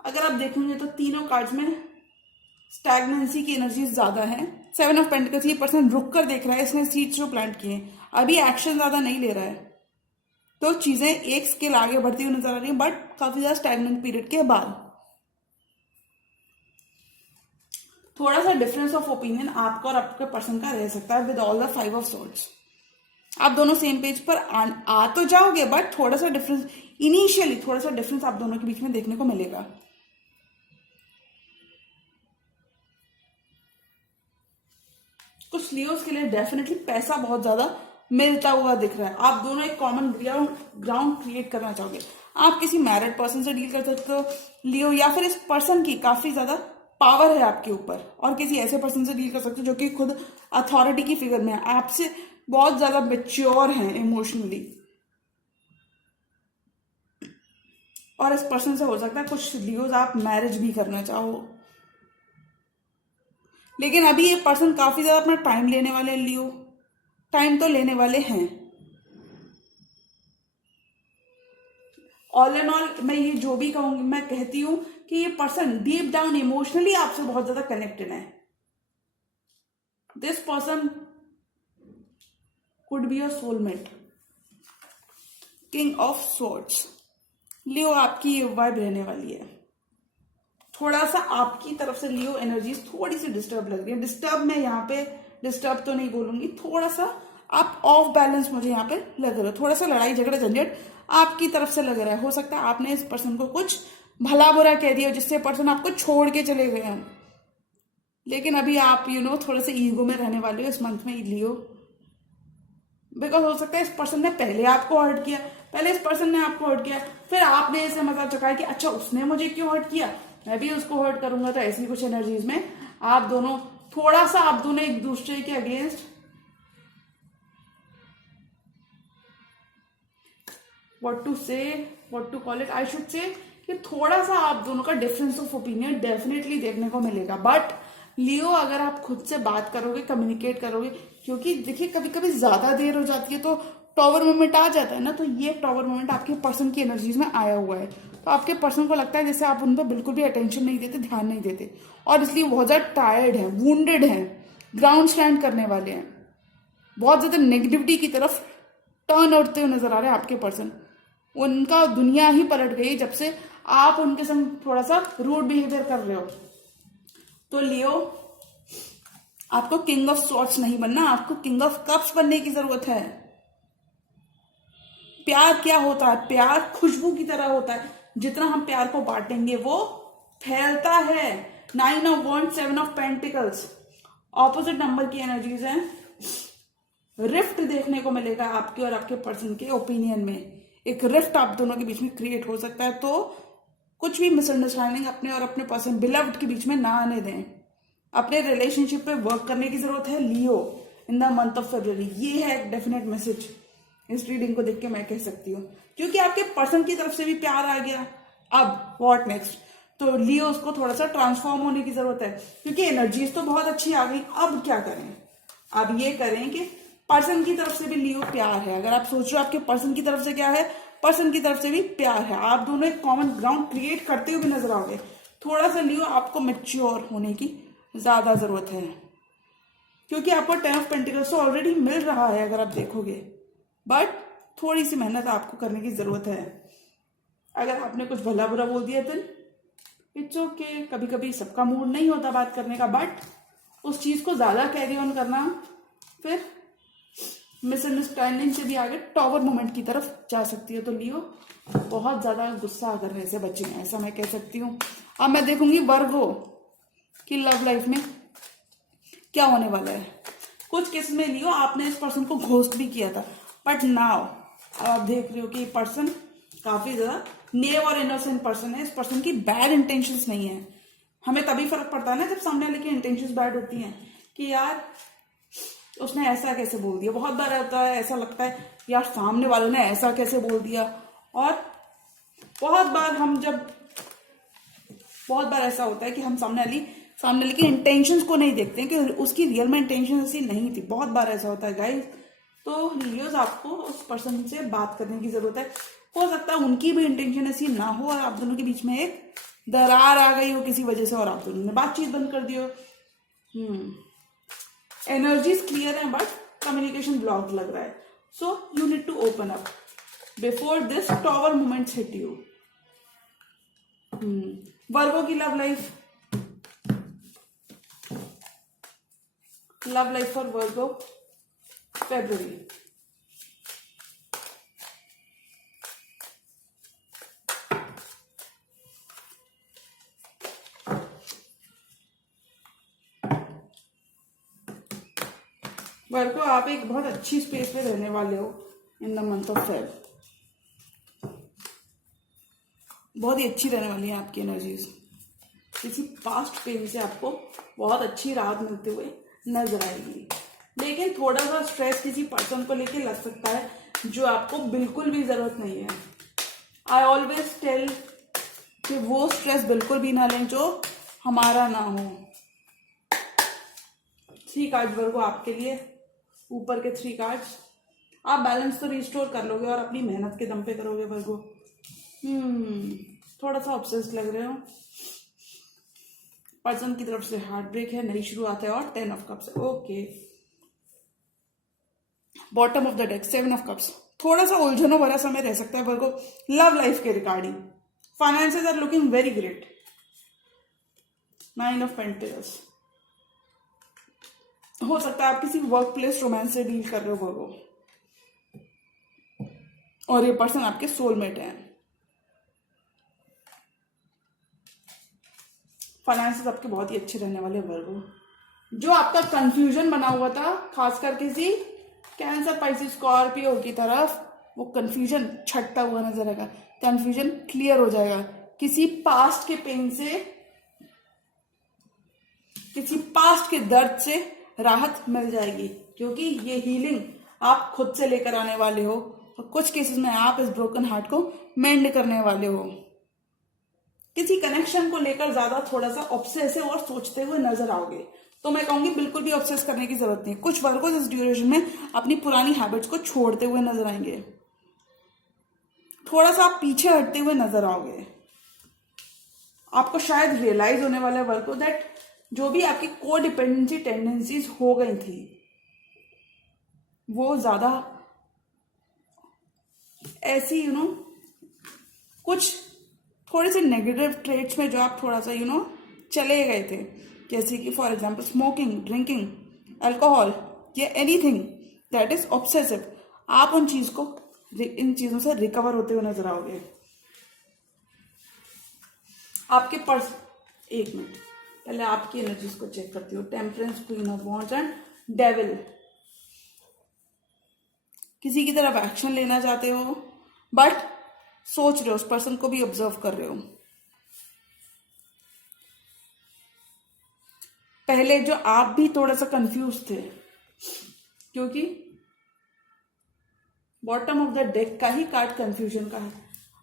अगर आप देखेंगे तो तीनों कार्ड्स में स्टैग्नेंसी की एनर्जी ज्यादा है। 7 ऑफ पेंटिकल्स, ये पर्सन रुक कर देख रहा है, इसने सीड्स जो प्लांट किए हैं, अभी एक्शन ज्यादा नहीं ले रहा है, तो चीजें एक स्केल आगे बढ़ती हुई नजर आ रही है, बट काफी ज्यादा स्टैग्नेंट पीरियड के बाद। थोड़ा सा डिफरेंस ऑफ ओपिनियन आपका और आपके पर्सन का रह सकता है with all the 5 of swords. आप दोनों सेम पेज पर आ तो जाओगे, बट थोड़ा सा डिफरेंस, इनिशियली थोड़ा सा डिफरेंस आप दोनों के बीच में देखने को मिलेगा। कुछ लियोस के लिए डेफिनेटली पैसा बहुत ज्यादा मिलता हुआ दिख रहा है। आप दोनों एक कॉमन ग्राउंड क्रिएट करना चाहोगे। आप किसी मैरिड पर्सन से डील कर सकते हो लियो, या फिर इस पर्सन की काफी ज्यादा पावर है आपके ऊपर, और किसी ऐसे पर्सन से डील कर सकते हो जो कि खुद अथॉरिटी की फिगर में है, आपसे बहुत ज्यादा मेच्योर है इमोशनली, और इस पर्सन से हो सकता है कुछ लियोज आप मैरिज भी करना चाहो। लेकिन अभी ये पर्सन काफी ज्यादा अपना टाइम लेने वाले हैं लियो, टाइम तो लेने वाले हैं। ऑल एंड ऑल मैं ये जो भी कहूंगी, मैं कहती हूं कि ये पर्सन डीप डाउन इमोशनली आपसे बहुत ज्यादा कनेक्टेड है। This person could be your soulmate. King of swords, Leo आपकी ये वाइब रहने वाली है। थोड़ा सा आपकी तरफ से लियो एनर्जीज थोड़ी सी डिस्टर्ब लग रही है। डिस्टर्ब मैं यहाँ पे डिस्टर्ब तो नहीं बोलूंगी, थोड़ा सा आप ऑफ बैलेंस मुझे यहाँ पे लग रहा है। थोड़ा सा लड़ाई झगड़ा झंझट आपकी तरफ से लग रहा है। हो सकता है आपने इस पर्सन को कुछ भला बुरा कह दिया जिससे पर्सन आपको छोड़ के चले गए हैं, लेकिन अभी आप थोड़े से ईगो में रहने वाले हो इस मंथ में लियो, बिकॉज हो सकता है इस पर्सन ने पहले आपको हर्ट किया, पहले इस पर्सन ने आपको हर्ट किया, फिर आपने इसे मजा चुकाया कि अच्छा उसने मुझे क्यों हर्ट किया, मैं भी उसको हर्ट करूंगा। तो ऐसी कुछ एनर्जीज में आप दोनों थोड़ा सा आप दोनों एक दूसरे के against what to say, what to call it, I should say कि थोड़ा सा आप दोनों का डिफरेंस ऑफ ओपिनियन डेफिनेटली देखने को मिलेगा। बट लियो अगर आप खुद से बात करोगे, कम्युनिकेट करोगे, क्योंकि देखिए कभी कभी ज्यादा देर हो जाती है तो टॉवर मोमेंट आ जाता है ना, तो ये टॉवर मोमेंट आपके पर्सन की एनर्जीज में आया हुआ है, तो आपके पर्सन को लगता है जैसे आप उन पर बिल्कुल भी अटेंशन नहीं देते, ध्यान नहीं देते, और इसलिए बहुत ज्यादा टायर्ड है, वुंडेड है, ग्राउंड स्टैंड करने वाले हैं, बहुत ज्यादा नेगेटिविटी की तरफ टर्न होते हुए नजर आ रहे हैं आपके पर्सन। उनका दुनिया ही पलट गई जब से आप उनके संग थोड़ा सा रूड बिहेवियर कर रहे हो। तो लियो आपको किंग ऑफ सॉर्ड्स नहीं बनना, आपको किंग ऑफ कप्स बनने की जरूरत है। प्यार क्या होता है? प्यार खुशबू की तरह होता है, जितना हम प्यार को बांटेंगे वो फैलता है। 9 of wands, 7 of pentacles, opposite number की एनर्जीज हैं। रिफ्ट देखने को मिलेगा आपके और आपके पर्सन के ओपिनियन में, एक रिफ्ट आप दोनों के बीच में क्रिएट हो सकता है। तो कुछ भी मिसअंडरस्टैंडिंग अपने और अपने पर्सन बिलव्ड के बीच में ना आने दें। अपने रिलेशनशिप पे वर्क करने की जरूरत है Leo in the month of फरवरी। ये है एक डेफिनेट मैसेज इस रीडिंग को देख के मैं कह सकती हूँ, क्योंकि आपके पर्सन की तरफ से भी प्यार आ गया। अब व्हाट नेक्स्ट? तो लियो उसको थोड़ा सा ट्रांसफॉर्म होने की जरूरत है, क्योंकि एनर्जीज तो बहुत अच्छी आ गई। अब क्या करें? अब ये करें कि पर्सन की तरफ से भी लियो प्यार है। अगर आप सोच रहे हो आपके पर्सन की तरफ से क्या है, पर्सन की तरफ से भी प्यार है। आप दोनों एक कॉमन ग्राउंड क्रिएट करते हुए नजर आओगे। थोड़ा सा लियो आपको मैच्योर होने की ज्यादा जरूरत है, क्योंकि आपको 10 ऑफ पेंटिकल्स तो ऑलरेडी मिल रहा है अगर आप देखोगे, बट थोड़ी सी मेहनत आपको करने की जरूरत है। अगर आपने कुछ भला बुरा बोल दिया तो इट्स ओके, कभी कभी सबका मूड नहीं होता बात करने का, बट उस चीज को ज्यादा कैरी ऑन करना फिर मिसअंडरस्टैंडिंग से भी आगे टॉवर मोमेंट की तरफ जा सकती है। तो लियो बहुत ज्यादा गुस्सा करने से बचेंगे, ऐसा मैं कह सकती हूँ। अब मैं देखूंगी वर्गो की लव लाइफ में क्या होने वाला है। कुछ केस में लियो आपने इस पर्सन को घोस्ट भी किया था, बट नाउ अब आप देख रहे हो कि पर्सन काफी ज्यादा नेव और इनोसेंट पर्सन है। इस पर्सन की बैड इंटेंशंस नहीं है। हमें तभी फर्क पड़ता है ना जब सामने वाले की इंटेंशंस बैड होती हैं, कि यार उसने ऐसा कैसे बोल दिया। बहुत बार होता है, ऐसा लगता है यार सामने वाले ने ऐसा कैसे बोल दिया। और बहुत बार ऐसा होता है कि हम सामने वाले की इंटेंशंस को नहीं देखते हैं कि उसकी रियल में इंटेंशन ऐसी नहीं थी। बहुत बार ऐसा होता है गाइस। तो लियोज आपको उस पर्सन से बात करने की जरूरत है। हो सकता है उनकी भी इंटेंशन ऐसी ना हो और आप दोनों के बीच में एक दरार आ गई हो किसी वजह से और आप दोनों ने बातचीत बंद कर दी हो। एनर्जीज क्लियर है बट कम्युनिकेशन ब्लॉक लग रहा है। So you need to open up before this tower moments hit you. Virgo की love life for Virgo February. Virgo आप एक बहुत अच्छी स्पेस पे रहने वाले हो in the month of Feb. बहुत ही अच्छी रहने वाली है आपकी एनर्जीज। किसी पास्ट पेन से आपको बहुत अच्छी राहत मिलते हुए नजर आएगी। लेकिन थोड़ा सा स्ट्रेस किसी पर्सन को लेके लग सकता है जो आपको बिल्कुल भी जरूरत नहीं है। आई ऑलवेज टेल कि वो स्ट्रेस बिल्कुल भी ना लें जो हमारा ना हो। 3 कार्ड्स वर्गो आपके लिए, ऊपर के 3 कार्ड्स। आप बैलेंस तो रिस्टोर कर लोगे और अपनी मेहनत के दम पे करोगे वर्गो। थोड़ा सा ऑब्सेस्ड लग रहे हो। पर्सन की तरफ से हार्ट ब्रेक है, नई शुरुआत है और 10 ऑफ कप्स है। Okay, bottom of the deck 7 of cups. थोड़ा सा उलझनों भरा समय रह सकता है वर्गो लव लाइफ के regarding. Finances are looking very great. 9 of pentacles. हो सकता है आप किसी वर्क प्लेस रोमांस से डील कर रहे हो वर्गो और ये पर्सन आपके सोलमेट है। फाइनेंसेस आपके बहुत ही अच्छे रहने वाले वर्गो। जो आपका कंफ्यूजन बना हुआ था खासकर किसी कैंसर पाइसिस स्कॉर्पियो की तरफ, वो कंफ्यूजन छटता हुआ नजर आएगा। कंफ्यूजन क्लियर हो जाएगा। किसी पास्ट के पेन से, किसी पास्ट के दर्द से राहत मिल जाएगी, क्योंकि ये हीलिंग आप खुद से लेकर आने वाले हो और कुछ केसेस में आप इस ब्रोकन हार्ट को मेंड करने वाले हो। किसी कनेक्शन को लेकर ज्यादा थोड़ा सा ऑब्सेसिव और सोचते हुए नजर आओगे। तो मैं कहूंगी बिल्कुल भी ऑब्सेस करने की जरूरत नहीं। कुछ वर्गो इस ड्यूरेशन में अपनी पुरानी हैबिट्स को छोड़ते हुए नजर आएंगे। थोड़ा सा आप पीछे हटते हुए नजर आओगे। आपको शायद रियलाइज होने वाला है वर्गो दैट जो भी आपकी को डिपेंडेंसी टेंडेंसीज हो गई थी वो ज्यादा ऐसी कुछ थोड़े से नेगेटिव ट्रेट्स में जो आप थोड़ा सा चले गए थे, जैसे कि for example smoking, drinking, alcohol या एनीथिंग दैट इज ऑब्सेसिव, आप इन चीजों से रिकवर होते हुए नजर आओगे। आपके पर्स, एक मिनट पहले आपकी एनर्जीज को चेक करती हूँ। Temperance, queen of wands and devil. किसी की तरफ एक्शन लेना चाहते हो बट सोच रहे हो, उस पर्सन को भी ऑब्जर्व कर रहे हो। पहले जो आप भी थोड़ा सा कंफ्यूज थे, क्योंकि बॉटम ऑफ द डेक का ही कार्ड कंफ्यूजन का है।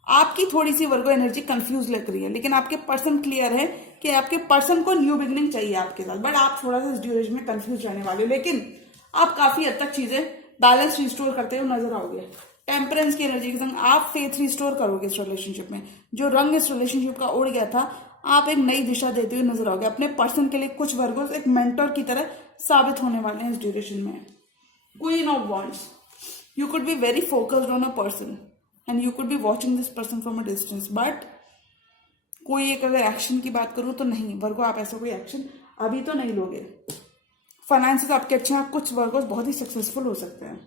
आपकी थोड़ी सी वर्गो एनर्जी कंफ्यूज लग रही है, लेकिन आपके पर्सन क्लियर है कि आपके पर्सन को न्यू बिगनिंग चाहिए आपके साथ। बट आप थोड़ा सा इस ड्यूरेशन में कंफ्यूज रहने वाले हो, लेकिन आप काफी हद तक चीजें बैलेंस रिस्टोर करते हुए नजर आओगे। टेम्परेंस की एनर्जी के संग आप फेथ रिस्टोर करोगे इस रिलेशनशिप में। जो रंग इस रिलेशनशिप का उड़ गया था, आप एक नई दिशा देते हुए नजर आओगे। अपने पर्सन के लिए कुछ वर्गो एक मेंटर की तरह साबित होने वाले हैं इस ड्यूरेशन में। Queen of wands, you could be very focused on a person and you could be watching this person from a distance, but कोई एक अगर एक्शन की बात करूं तो नहीं वर्गो, आप ऐसा कोई एक्शन अभी तो नहीं लोगे। फाइनेंसेस आपके अच्छे हैं, कुछ वर्गोस बहुत ही सक्सेसफुल हो सकते हैं।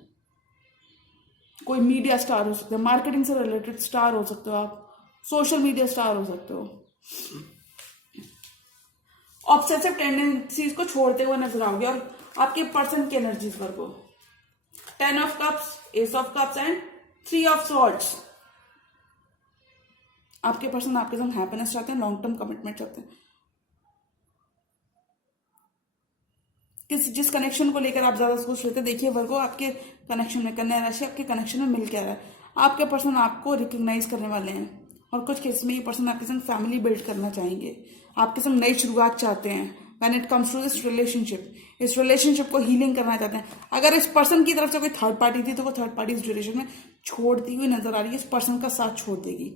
कोई मीडिया स्टार हो सकते हैं, मार्केटिंग से रिलेटेड स्टार हो सकते हो आप, सोशल मीडिया स्टार हो सकते हो। ऑब्सेसिव टेंडेंसीज को छोड़ते हुए नजर आओगे। और आपके पर्सन की energies Virgo, 10 of cups, ace of cups and 3 of swords. आपके पर्सन आपके संग हैप्पीनेस चाहते हैं, लॉन्ग टर्म कमिटमेंट चाहते हैं। जिस कनेक्शन को लेकर आप ज्यादा सोच रहे थे, देखिए वर्गो आपके कनेक्शन में, कन्या राशि आपके कनेक्शन में मिल क्या रहा है। आपके पर्सन आपको रिकॉग्नाइज करने वाले हैं और कुछ केस में ये पर्सन आपके संग फैमिली बिल्ड करना चाहेंगे, आपके संग नई शुरुआत चाहते हैं। When it comes to this relationship, इस रिलेशनशिप को हीलिंग करना चाहते हैं। अगर इस पर्सन की तरफ से कोई थर्ड पार्टी थी तो वो थर्ड पार्टी इस ड्यूरेशन में छोड़ती हुई नजर आ रही है, इस पर्सन का साथ छोड़ देगी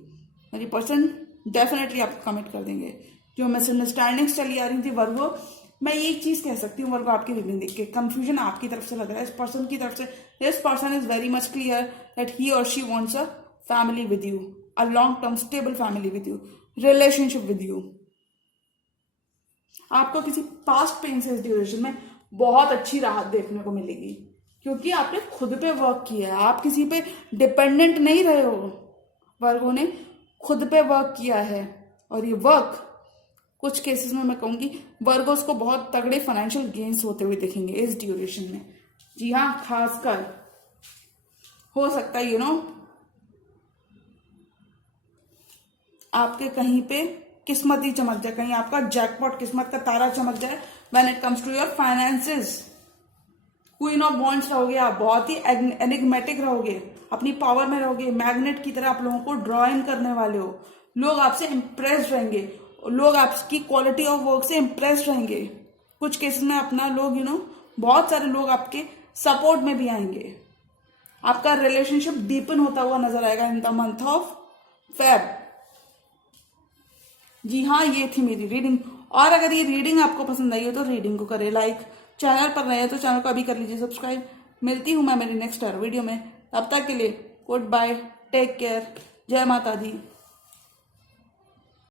और ये पर्सन डेफिनेटली आपको कमिट कर देंगे। जो मिसअंडरस्टैंडिंग्स चली आ रही थी वर्गो, मैं एक चीज कह सकती हूँ वर्गो, आपकी रीडिंग देख के कंफ्यूजन आपकी तरफ से लग रहा है, इस पर्सन की तरफ से। This person is very much clear that he or she wants a family with you, a long term stable family with you, relationship with you. आपको किसी पास्ट पेन से इस ड्यूरेशन में बहुत अच्छी राहत देखने को मिलेगी, क्योंकि आपने खुद पे वर्क किया है, आप किसी पे डिपेंडेंट नहीं रहे हो। वर्गों ने खुद पे वर्क किया है और ये वर्क कुछ केसेस में मैं कहूंगी वर्गोस को बहुत तगड़े फाइनेंशियल गेन्स होते हुए दिखेंगे इस ड्यूरेशन में। जी हाँ, खासकर हो सकता है आपके कहीं पे किस्मत ही चमक जाए, कहीं आपका जैकपॉट किस्मत का तारा चमक जाए when it comes to your finances. Queen of wands रहोगे आप, बहुत ही एनिग्मेटिक रहोगे, अपनी पावर में रहोगे, मैग्नेट की तरह आप लोगों को ड्रॉ इन करने वाले हो। लोग आपसे इंप्रेस रहेंगे, लोग आपकी क्वालिटी ऑफ वर्क से इंप्रेस रहेंगे। कुछ केसेस में अपना लोग बहुत सारे लोग आपके सपोर्ट में भी आएंगे। आपका रिलेशनशिप डीपन होता हुआ नजर आएगा in the month of Feb. जी हाँ, ये थी मेरी रीडिंग। और अगर ये रीडिंग आपको पसंद आई हो तो रीडिंग को करें लाइक, चैनल पर रहे तो चैनल को अभी कर लीजिए सब्सक्राइब। मिलती हूं मैं मेरी नेक्स्ट वीडियो में, तब तक के लिए गुड बाय, टेक केयर, जय माता दी।